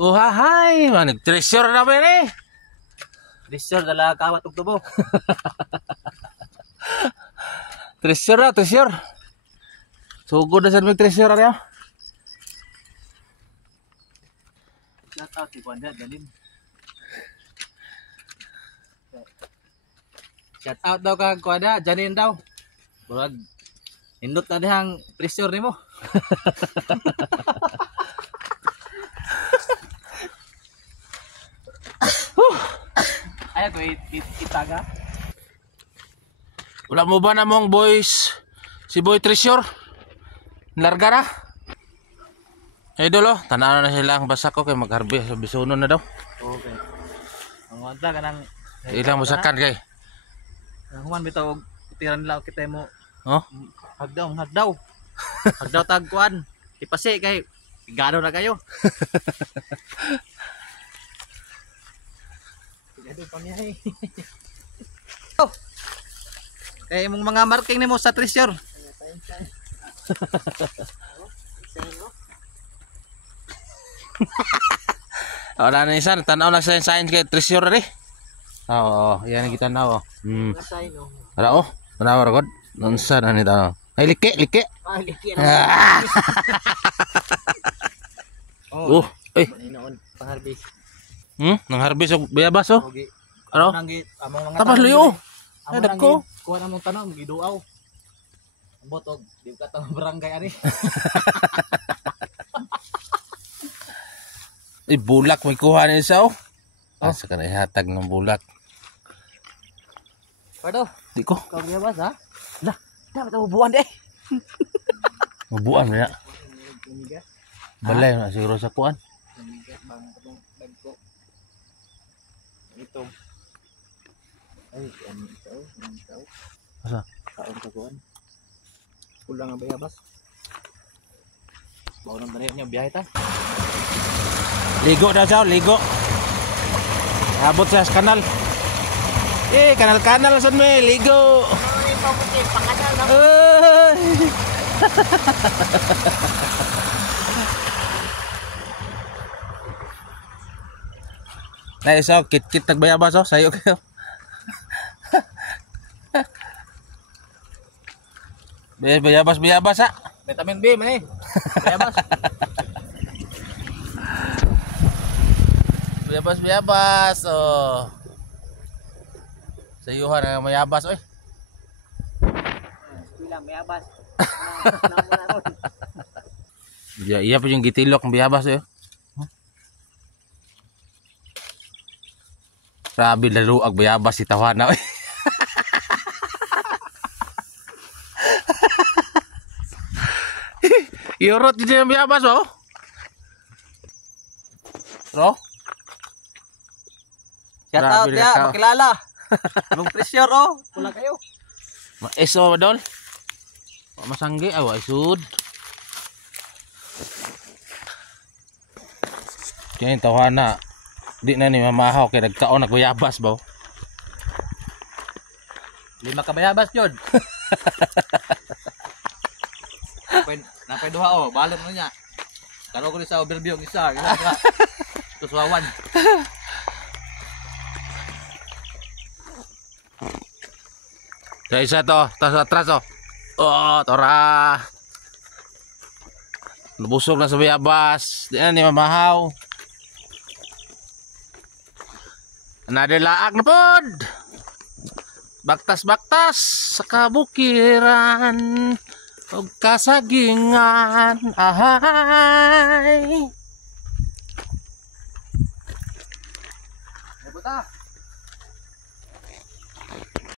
Oh hahay, nag-treasure na ba eh? Treasure dala kawat ug tubo. Treasure na, treasure. Sugod na sa may treasure na. Shout out si Kwanda Ganin. Shout out daw kag Kwanda Janin daw. Burag indot na dihang treasure nimo. Ay ko itaga. Wala mo ba namong boys? Si Boy Treasure? Larga na? Idol oh, tanaw na sila ang basa ko kay magharbi sa bisunon na daw. Okay. Ang wanta ka nang Ilang musakan kay. Human bitaw og tiran lang kita mo. Oh? Hagdaw. Hagdaw tag kuan. Ipasi kay gano na kayo. Gado pa niya eh. Oh. Kay mong mga marking nimo sa treasure. Wala na isan, tanaw na sa science kay treasure ri. Oo, yan ang kita na oh. Wala oh, tanaw ra gud. Nunsa na ni ta. Ay like. Ah, liki Ah. Oh, eh. Noon pang-harvest. Nang harvest og bayabas oh. Ano? Among mga Tapos liyo. Ay Ay dako. kuha na mong tanong giduaw. Ambot og di ka tang barangay ani. Ay bulak may kuha ni isa oh. Asa ka na ihatag ng bulak. Pardo, Di ko. kau biyabas ha? Lah, dapat bubuan deh. Mabuan na. Balay na siguro sa kuan. Ito. Ay, ito. Asa? Kaon sa kuan. Kulang ang bayabas. Bawa nang taniya niya biyahe ta. Ligo daw siya, ligo. Abot sa kanal. Kanal-kanal saan may ligo. Ay, paputi, pakanal na. Nah, so kit-kit tagbayabas oh, sayo kayo. Bayabas ah. Vitamin B man eh. Bayabas. Bayabas oh. Sayuhan ang mayabas oy. Bilang bayabas. Iya pa yung gitilok ng bayabas eh. Grabe laro ang bayabas si Tawana oy. Yorot din yung bayabas oh. Bro? Shout out Grabe ya, ka. makilala. Anong treasure oh? Kulang kayo. Eso madol. Masangge awa isud. Kaya yung Tawana di na ni mamahaw kaya nagkaon nagbayabas ba? 5 ka bayabas yun. Napay duha oh, balon na niya. Karo ko ni sa overview ng isa ka. Tuswawan. Sa isa to, tas atras oh. Oh, tora. Nabusog na sa bayabas. Di na ni mamahaw. Nadelaak na pod. Baktas-baktas sa kabukiran. Og kasagingan. Ahay. Buta.